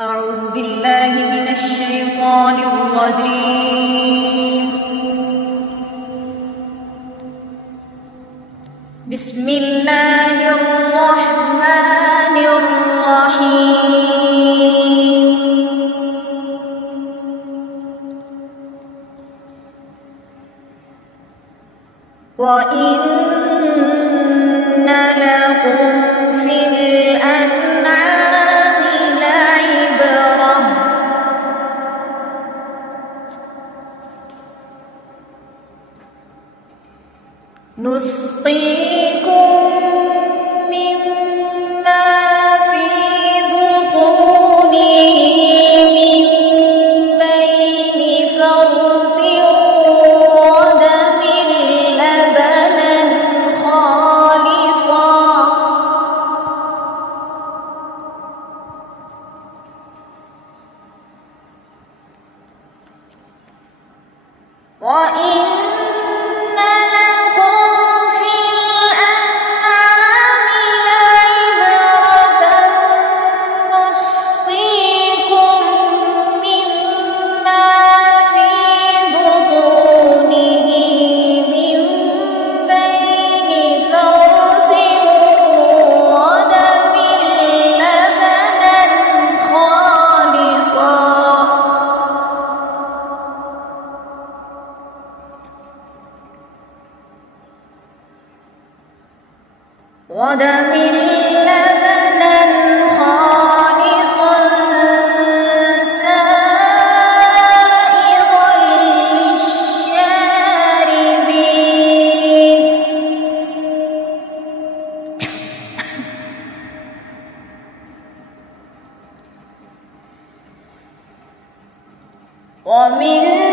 أعوذ بالله من الشيطان الرجيم. بسم الله الرحمن الرحيم. وإن لكم في الأنعام لعبرة نسقيكم مما في بطونه من بين فرث ودم لبنا خالصا وإن ودم لبنا خالصا سائغا للشاربين ومن